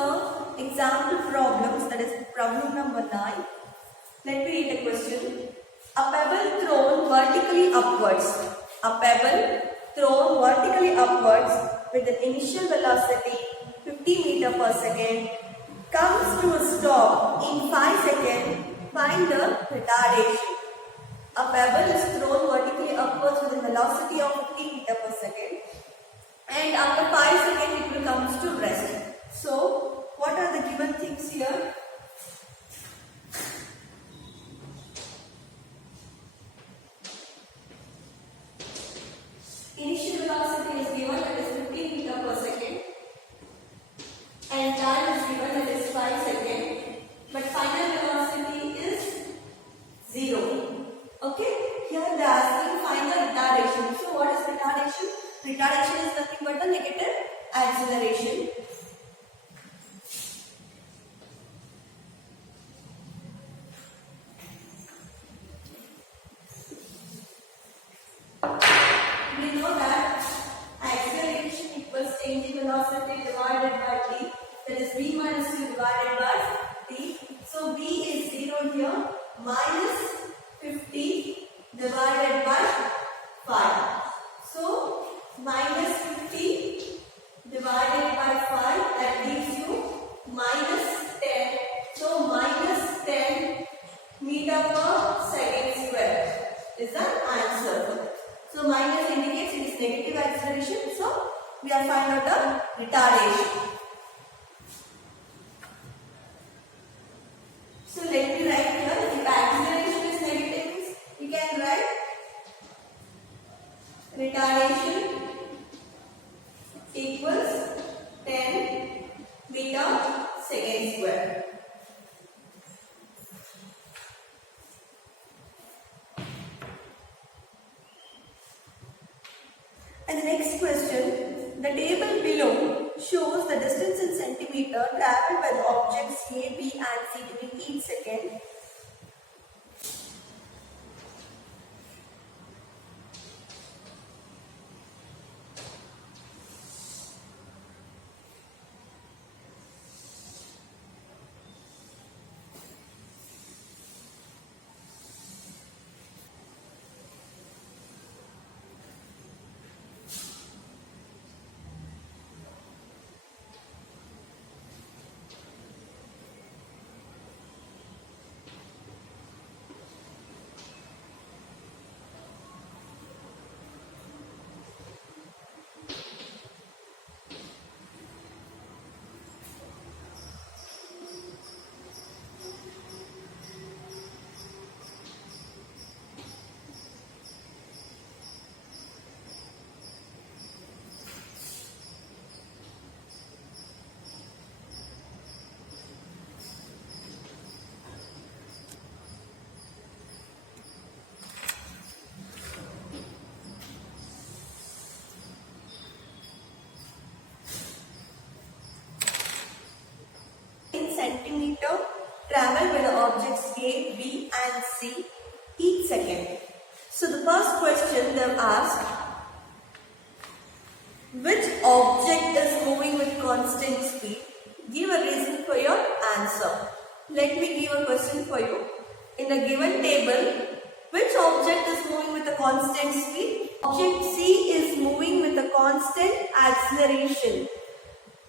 the example problems, that is problem number 9. Let me read the question. A pebble thrown vertically upwards. A pebble thrown vertically upwards with an initial velocity 50 meter per second comes to a stop in 5 seconds. Find the retardation. A pebble is thrown vertically upwards with a velocity of 50 meter per second, and after 5 seconds it will come to rest. So, what are the given things here? Initial velocity is given, that is 50 meter per second, and time is given, that is 5 seconds, but final velocity is 0. Okay, here they are asking find the retardation. So what is retardation? Retardation is nothing but the negative acceleration. We know that acceleration equals change in velocity divided by t, that is v minus u divided by t. So v is 0 here, minus 50 divided by 5. So minus 50 divided by 5, that gives you minus 10. So minus 10 meter per second square is the answer. So minus indicates it is negative acceleration. So we are finding out the retardation. So let me write here, if acceleration is negative, we can write retardation equals 10 meter second square. And the next question, the table below shows the distance in centimeter travelled by the objects A, B and C during each second. Centimeter travel by the objects A, B and C each second. So the first question they have asked, which object is moving with constant speed? Give a reason for your answer. Let me give a question for you. In the given table, which object is moving with a constant speed? Object C is moving with a constant acceleration.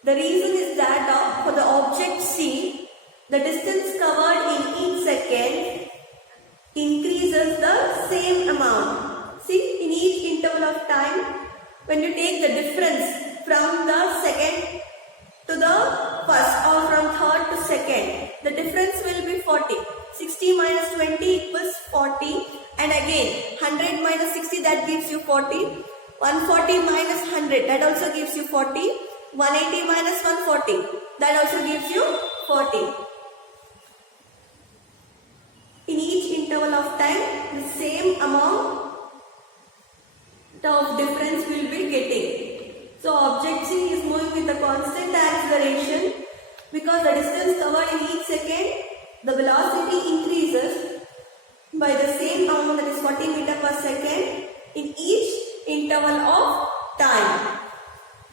The reason is that for the object C, the distance covered in each second increases the same amount. See, in each interval of time, when you take the difference from the second to the first or from third to second, the difference will be 40. 60 minus 20 equals 40, and again 100 minus 60, that gives you 40. 140 minus 100, that also gives you 40. 180 minus 140, that also gives you 40. In each interval of time, the same amount of difference will be getting. So object C is moving with a constant acceleration because the distance covered in each second, the velocity increases by the same amount, that is 40 meter per second in each interval of time.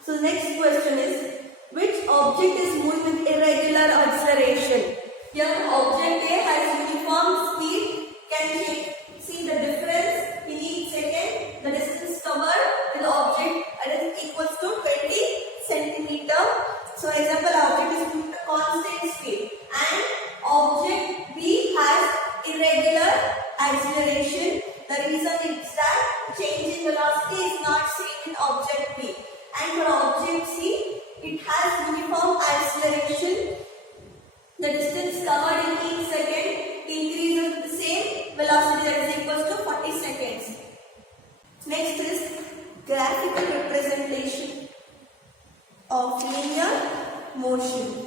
So next question is, which object is moving with a irregular acceleration. Here object A has uniform speed. Can you see the difference in each second? The distance covered with the object is equals to 20 centimeter. So example, object is moving at constant speed and object B has irregular acceleration. The reason is that change in velocity is not seen in object B, and for object C it has uniform acceleration. The distance covered in each second increases with the same velocity, that is equals to 40 seconds. Next is graphical representation of linear motion.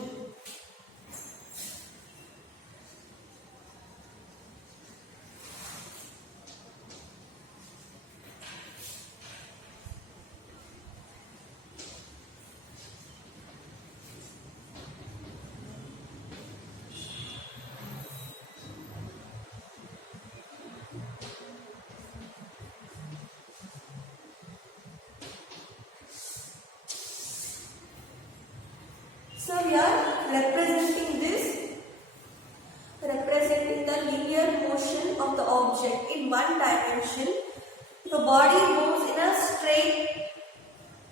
So we are representing the linear motion of the object in one dimension. If a body moves in a straight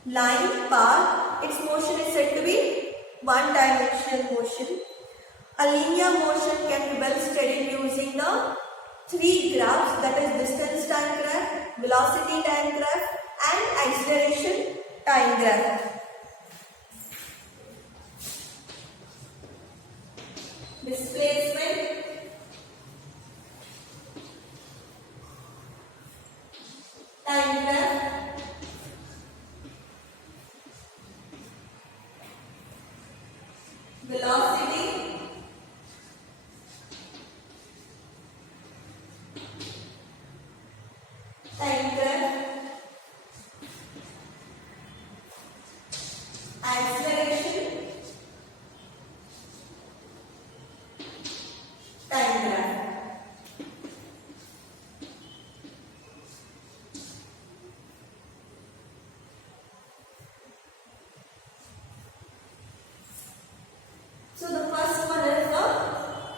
line path, its motion is said to be one-dimensional motion. A linear motion can be well studied using the three graphs, that is distance time graph, velocity time graph and acceleration time graph. Displacement, time graph, velocity, time graph, acceleration, time graph. So the first one is the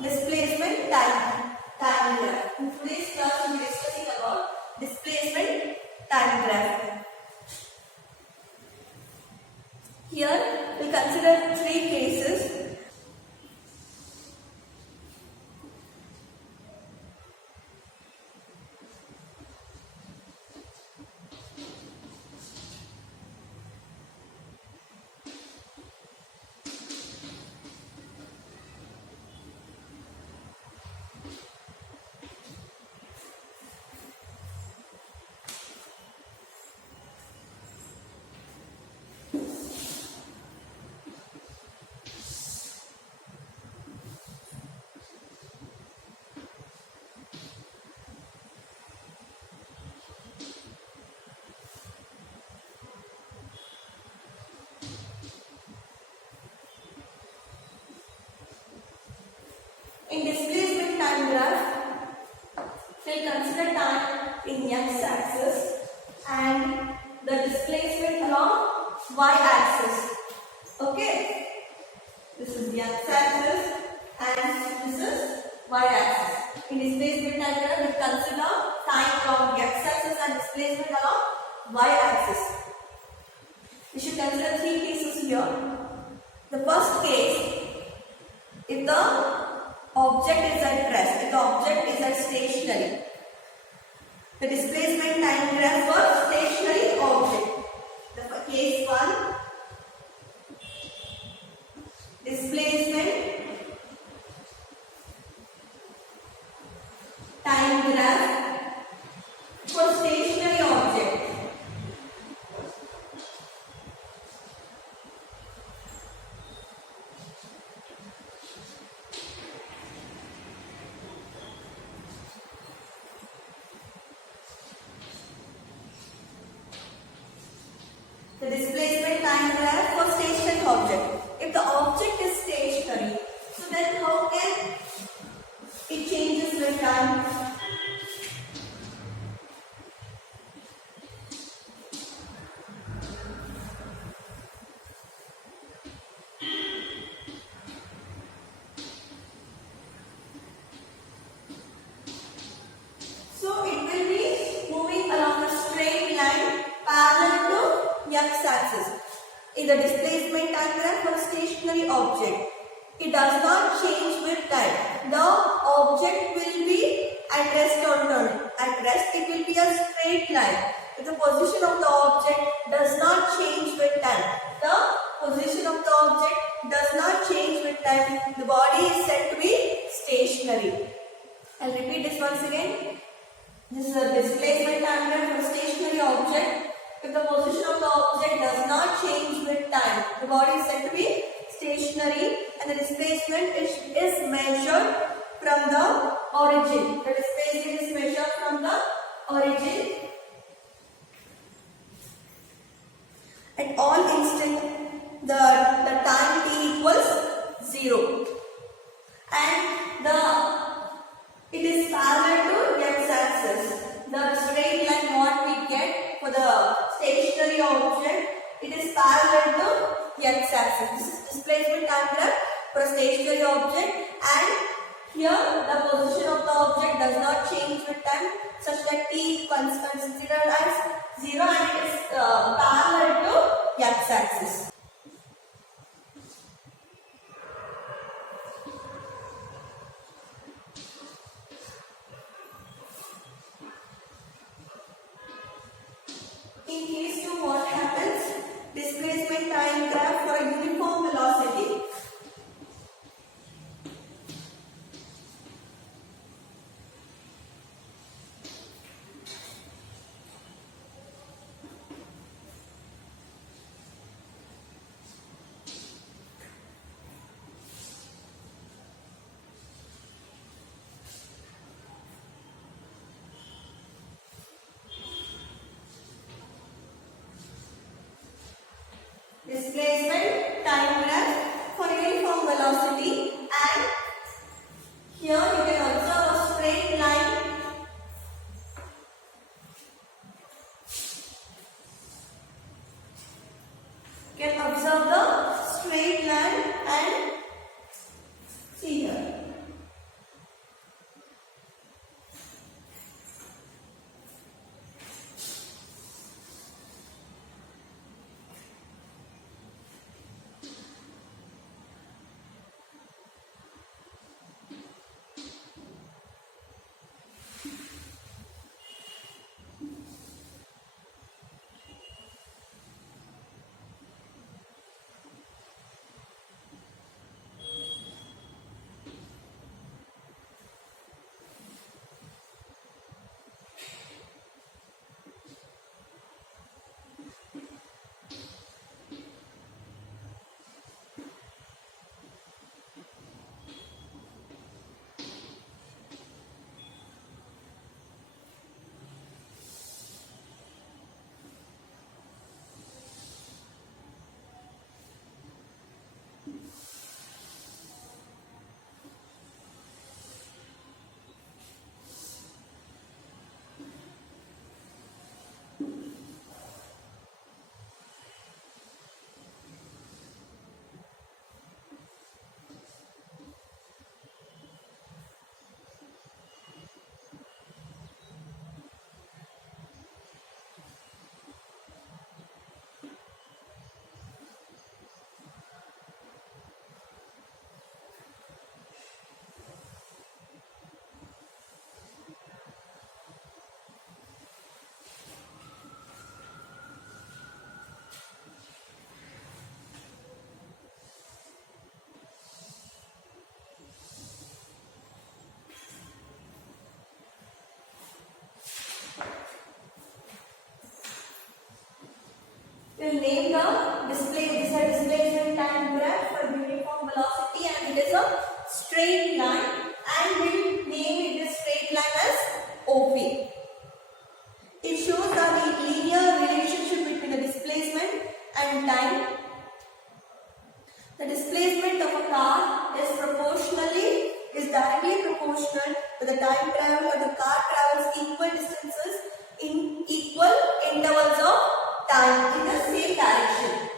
displacement time graph. In today's class we will be discussing about displacement time graph. Here we will consider three cases. In displacement time graph, we will consider time in x-axis and the displacement along y-axis. Okay, this is the x-axis and this is y-axis. In displacement time graph, we will consider time along the x-axis and displacement along y-axis. We should consider three cases here. The first case, if the object is at rest, if the object is at stationary, the displacement time graph for stationary object. The case 1, displacement time graph for stationary object. The displacement time graph for stationary object. If the object is stationary, stationary object. It does not change with time. The object will be at rest or not. At rest, it will be a straight line. If the position of the object does not change with time. The position of the object does not change with time. The body is said to be stationary. I'll repeat this once again. This is a displacement diagram for a stationary object. If the position of the object does not change with time, the body is said to be stationary, and the displacement is measured from the origin. The displacement is measured from the origin. At all instants, the time t equals 0, and it is parallel to x-axis. The straight line what we get for the stationary object, it is parallel to x-axis. This is displacement diagram for a stationary object, and here the position of the object does not change with time, such that t is considered as 0, and it is parallel to x-axis. In case 2, what happens? Displacement time graph for a uniform velocity. Displacement time graph for uniform velocity, and here you can observe a straight line. You can observe the straight line and see here. We'll name the displacement time graph for uniform velocity, and it is a straight line, and we'll name this straight line as OP. It shows the linear relationship between the displacement and time. The displacement of a car is directly proportional to the time travel, or the car travels equal distances in equal intervals of time in the same direction.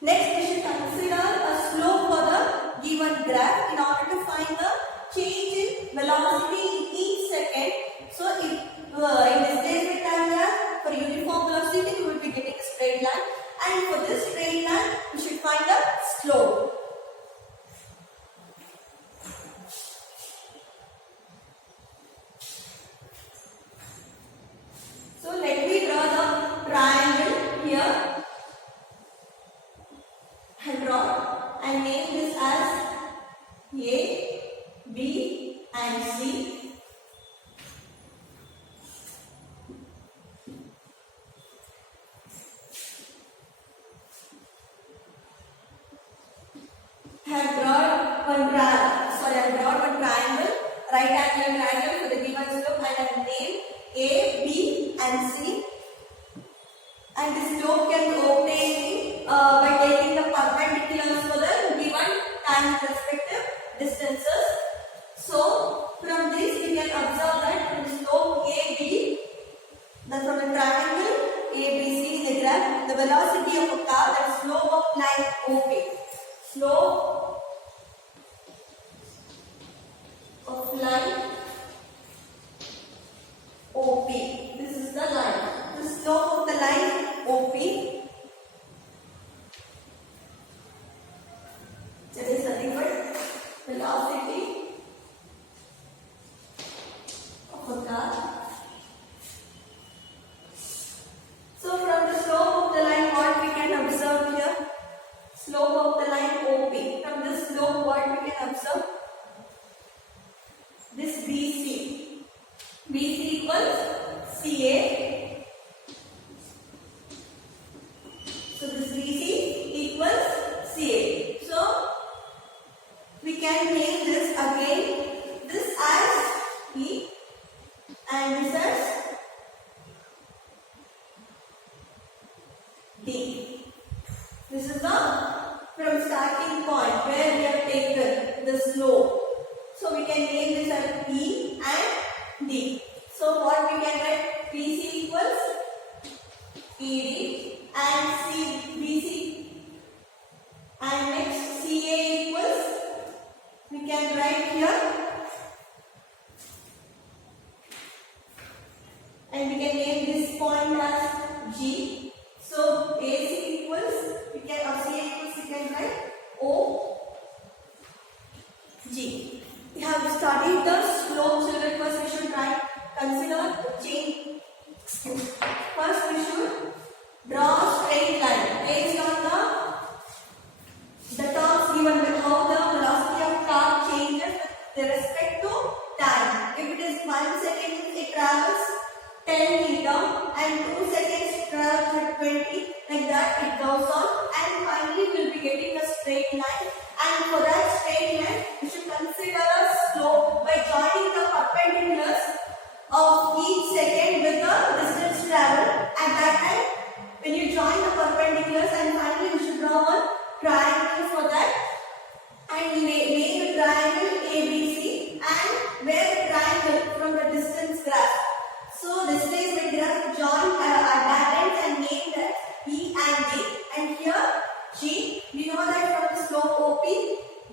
Next, we should consider a slope for the given graph in order to find the change in velocity in each second. So, in displacement time graph for uniform velocity, we will be getting a straight line, and for this straight line, we should and draw and name this as A, B and C. Have drawn one triangle, right angular triangle for the given slope, and have named A, B and C. And the slope can be obtained by taking the perpendiculars for the given time respective distances. So from this we can observe that from the slope AB, then from the triangle ABC in the graph, the velocity of a car, the slope of line OP. Slope of line OP. This is the line. The slope of the line OP. That is nothing but velocity of a car. So from the slope of the line, what we can observe here? Slope of the line OP. From this slope, what we can observe? This BC. BC equals CA. So this BC equals CA. So we can name this again, this as E and this as D. This is the from starting point where we have taken the slope. So we can name this as E and D. So what we can write? PC equals ED and BC, and next CA equals, we can write here, and we can name this point as G. So AC equals, we can, or CA equals, we can write O G. We have studied the slope, children. First we should consider the change. First we should draw a straight line based on the terms given with how the velocity of car changes with respect to time. If it is 1 second, it travels 10 meter, and 2 seconds travels at 20, like that it goes on, and finally we will be getting a straight line. And for that straight line, we should consider a slope by joining the perpendiculars of each second with the distance traveled. At that time, when you join the perpendiculars, and finally we should draw a triangle for that, and name the triangle ABC, and where the triangle from the distance graph. So displacement graph join at that end and name that E and D, and here G. We know that from the slope OP,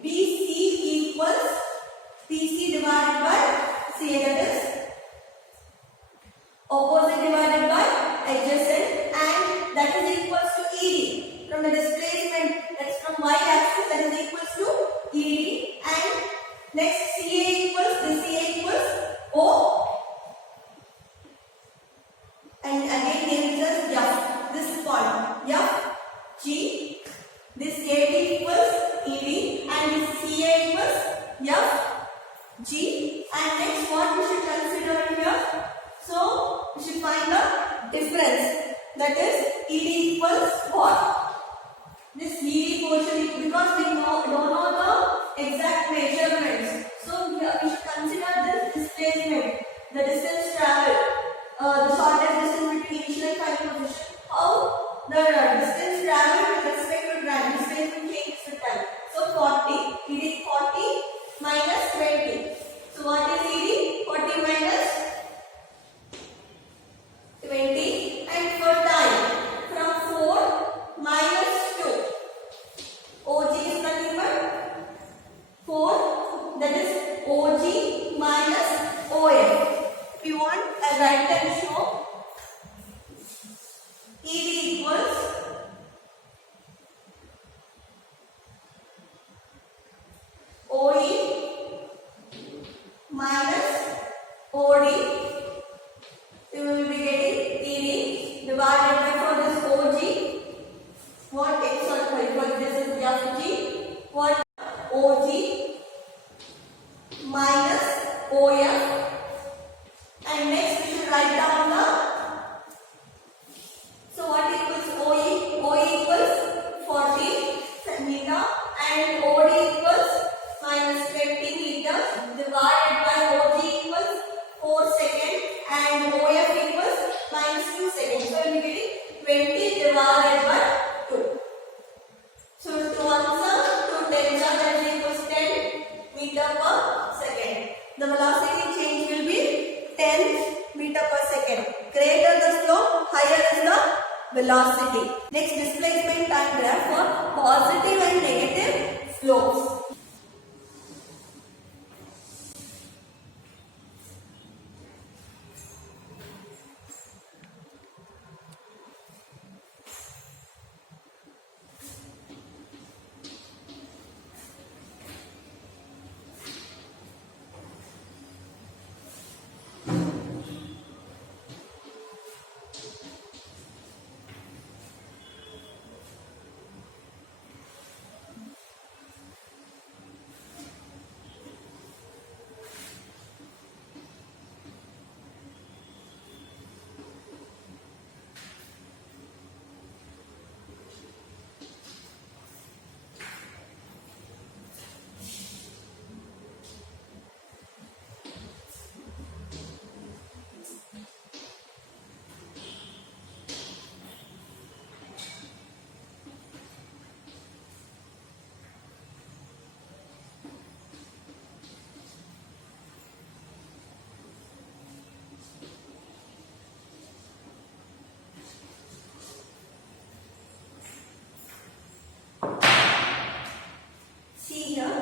BC equals PC divided by CA, that is opposite divided by adjacent, and that is equals to ED. From the displacement, that's from y axis, that is equals to ED, and next CA equals O, and again name it as F. This point F G. This AD equals ED, and this CA equals F G. And next, what we should consider here? So we should find the difference. That is ED equals what? This ED portion, because we don't know the exact measurements. So here we should consider this displacement, the distance traveled, the shortest distance between initial and final position. How the distance traveled with respect to time, displacement changes with time. So 40, it is 40 minus 20. So what is ED? 40 minus 20, and for time, from 4 minus 2. OG is nothing but 4, that is OG minus OF. If you want a right hand show, ED equals what OG minus OF, and next we should write down the, so what equals OE? OE equals 40 meter and OD equals minus 20 meters divided by OG equals 4 seconds and OF equals minus 2 seconds. So we will be getting 20 divided by 2. So 2 ones are 2 tens are, that equals 10 meter per second. The velocity change will be 10 meter per second. Greater the slope, higher is the velocity. Next, displacement time graph for positive and negative slopes. See here,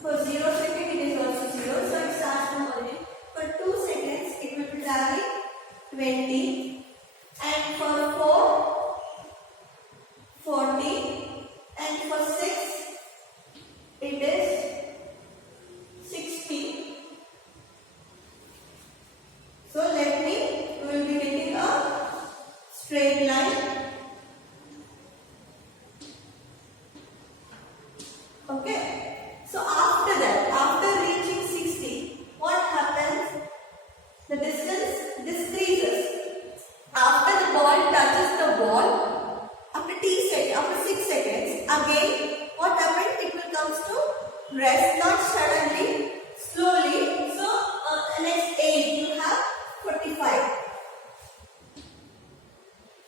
for 0 second it is also 0, so it starts from origin. For 2 seconds it will be traveling 20, and for 4, 40, and for 6 it is 60. So we will be getting a straight line. Okay, so after that, after reaching 60, what happens? The distance decreases. After the ball touches the wall, after 6 seconds, again, what happens? It will come to rest, not suddenly, slowly. So, next age, you have 45.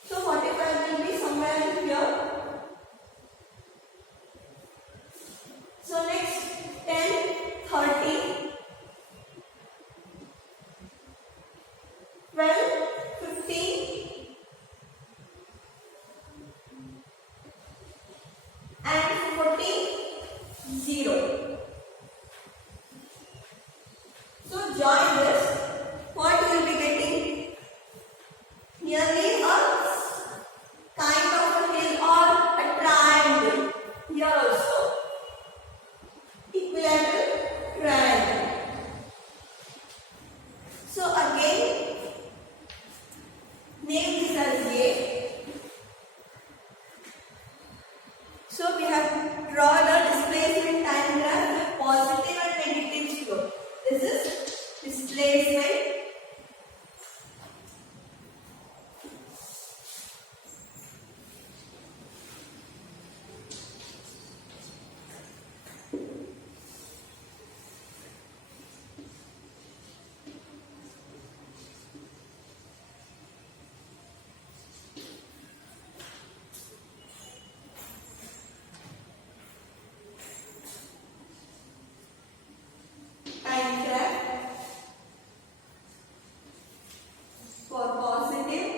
So, 45 will be somewhere here. So next 10, 30, 12, 15, and 14, 0. So join this. What you will be getting? Nearly a kind of a hill or a triangle. Here also. Equilateral triangle. So again, name this as A. So we have drawn the displacement time graph with positive and negative slope. This is displacement. Time graph for positive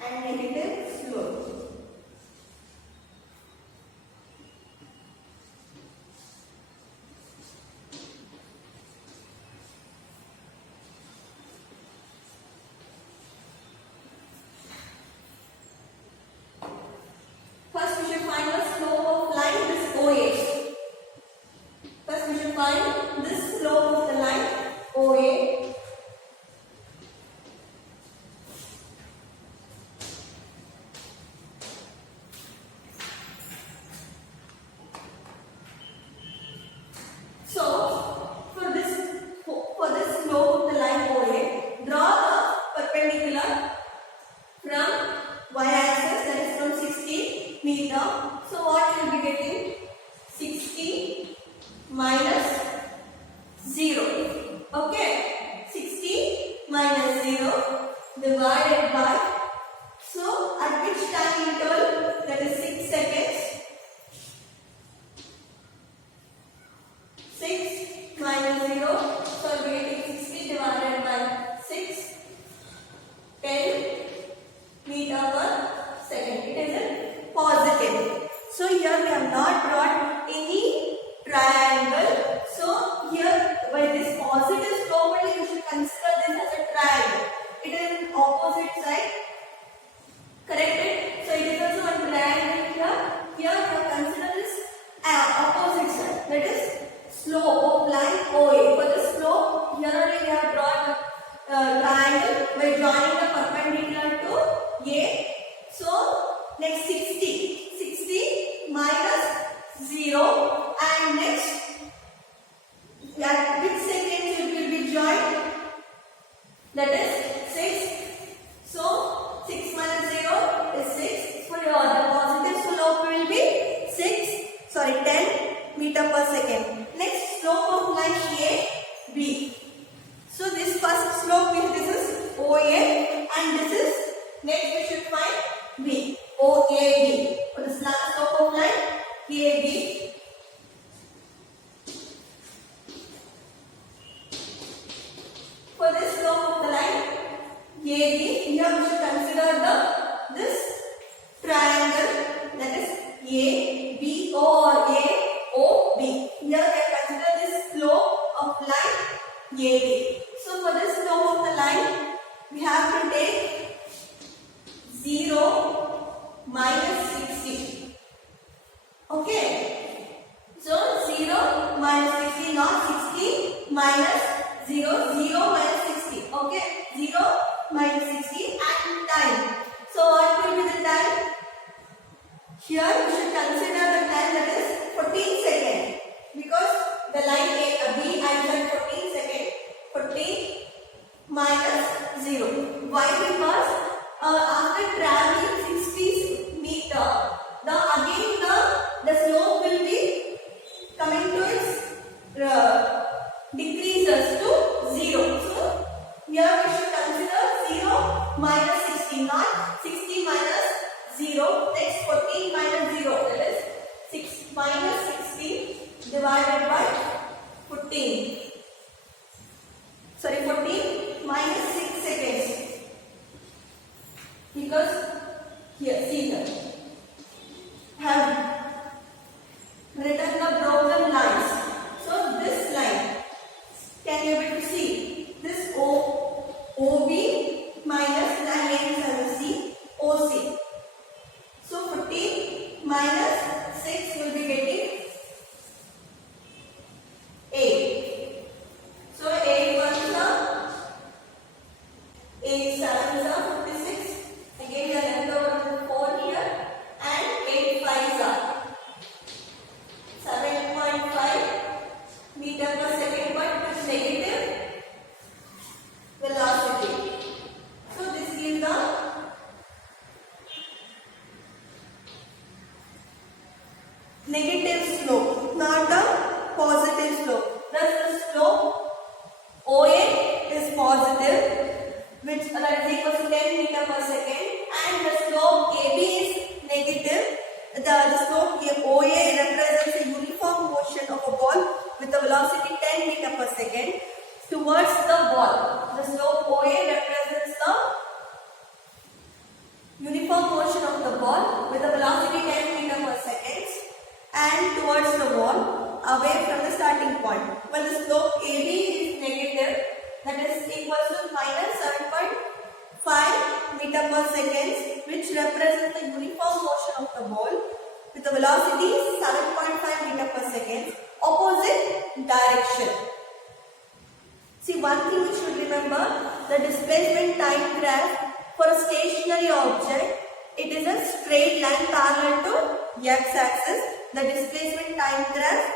and negative slope. First we should find the slope of line, this OA. First we should find this slope of the line OA. meter per second. It is a positive. So here we have not brought any triangle. So here by this positive slope only you should consider this as a triangle. It is in opposite side. Correct? So it is also one triangle here. Here we have considered this opposite side. That is slope of line OA. For the slope, here only we have drawn a triangle by drawing the perpendicular to A. So next 60. 60 minus 0 and next at which seconds it will be joined? That is 6. So 6 minus 0 is 6. So the positive slope will be 10 meter per second. Next slope of line AB. So this first slope is this is OA and this is next we should find B. OAB. For the slope of line AB. For this slope of the line AB, here we should consider this triangle, that is ABO or AOB. Here we consider this slope of line AB. So for this slope of the line, we have to take 0 minus 60. Okay. So 0 minus 60, not 60 minus 0, 0 minus 60. Okay. 0 minus 60 and time. So what will be the time? Here we should consider the time, that is 14 seconds. Because the line B I said 14 seconds. 14 minus 0. Why? Because after traveling 60 meter, the slope will be coming to its decreases to 0. So here we should consider 0 minus 60, not 60 minus 0. Next 14 minus 0, that is 6 minus 60 divided by 14. Sorry, 14 minus 6 seconds. Because here, see here, have written the broken lines. So this line, can you able to see? This OB minus the ends I will see OC. So 14 minus 6 will be getting 8. So 8 ones are 8 sevens are 56. Again we are left over with 4 here and 8 fives are 7.5 meter per second, but with negative velocity. So this gives the negative slope, not a positive slope. Thus the slope OA is positive, which that is equal to 10 meter per second, and the slope AB is negative. The slope OA represents a uniform motion of a ball with a velocity 10 meter per second towards the ball. The slope OA represents the uniform motion of the ball with a velocity 10 meter per second and towards the wall away from the starting point. When the slope AB is negative, that is equal to minus 7.5 meter per second, which represents the uniform motion of the ball with a velocity 7.5 meter per second, opposite direction. See, one thing you should remember, the displacement time graph for a stationary object, it is a straight line parallel to x-axis, the displacement time graph.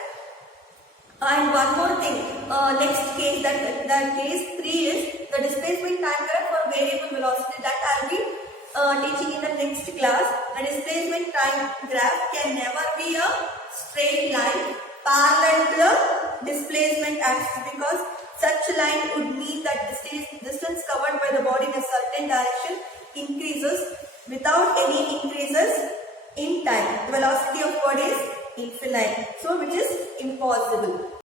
And one more thing, next case, that case 3 is the displacement time graph for variable velocity, that I will be teaching in the next class. The displacement time graph can never be a straight line parallel to the displacement axis, because such line would mean that distance covered by the body in a certain direction increases without any increases in time. The velocity of body is infinite, so which is impossible.